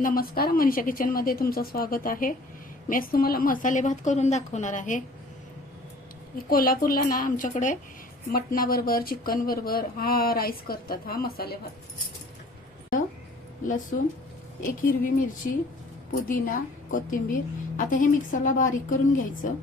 नमस्कार मनीषा किचनमध्ये तुमचं स्वागत आहे. मी आज तुम्हाला मसाले भात करून दाखवणार आहे. कोल्हापूरला ना आमच्याकडे मटणाबरोबर चिकनबरोबर हा राईस करतात हा मसाले भात. लसूण एक हिरवी मिरची पुदिना कोथिंबीर. आता हे मिक्सरला बारीक करून घ्यायचं.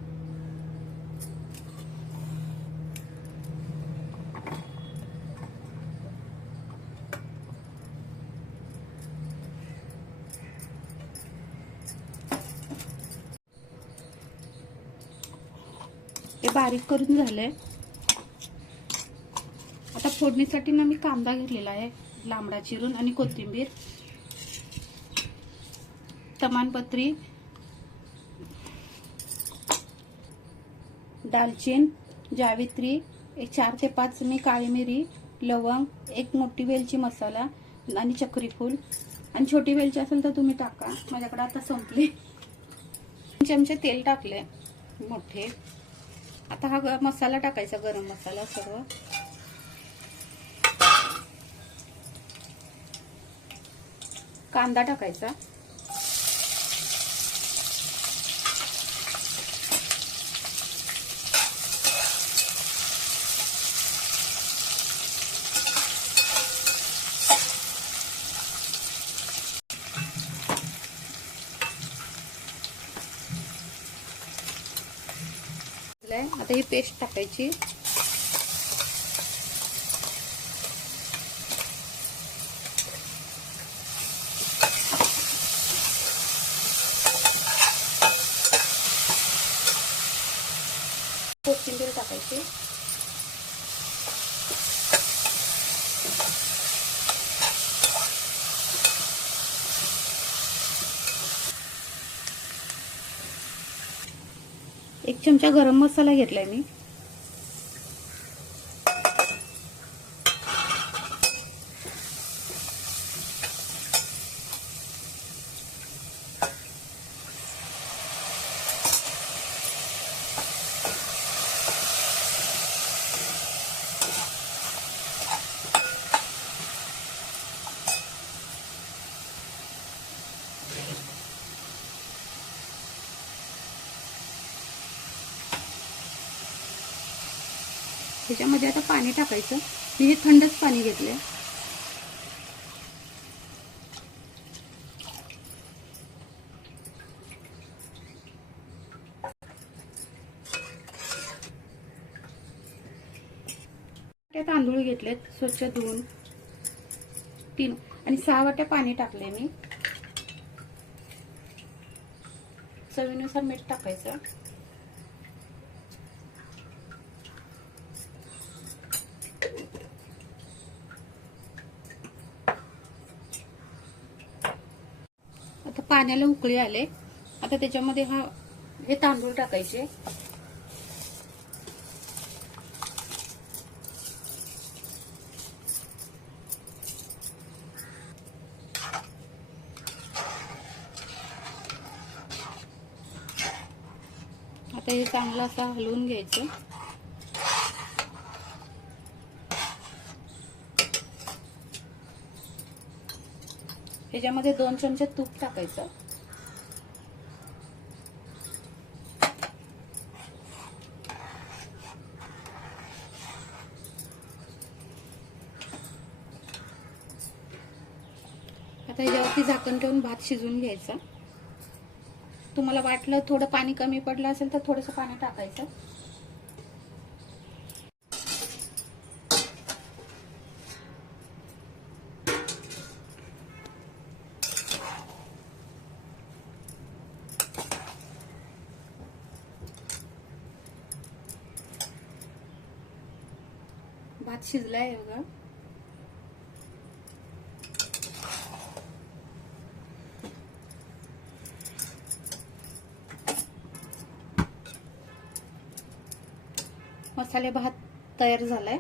ते बारीक करून झालंय. आता फोडणीसाठी ना मी कांदा घेतलेला आहे लांबडा चिरून आणि कोथिंबीर तमानपत्री दालचीन जावित्री एक चार ते पाच मी काळी मिरी लवंग एक मोठी वेलची मसाला आणि चक्रीफूल आणि छोटी वेलची असेल तर तुम्ही टाका माझ्याकडे आता संपली. चमचे तेल टाकले मोठे. आता हा ग- मसाला टाकायचा गरम मसाला सर्व. कांदा टाकायचा. आता ही पेस्ट टाकायची. कोथिंबीर टाकायची. एक चमचा गरम मसाला घेतला आहे मी. त्याच्यामध्ये आता पाणी टाकायचं. मी हे थंडच पाणी घेतलंय. तांदूळ घेतलेत स्वच्छ धुवून. तीन. आणि सहा वाट्या पाणी टाकले मी. चवीनुसार मीठ टाकायचं. आता पाण्याला उकळी आले. आता त्याच्यामध्ये हा हे तांदूळ टाकायचे. आता हे चांगलं असं हलवून घ्यायचं. त्याच्यामध्ये दोन चमचे तूप टाकायचं. आता याच्यावरती झाकण ठेवून भात शिजवून घ्यायचा. तुम्हाला वाटलं थोडं पाणी कमी पडलं असेल तर थोडंसं पाणी टाकायचं. भात शिजलाय बघा. मसाले भात तयार झालाय.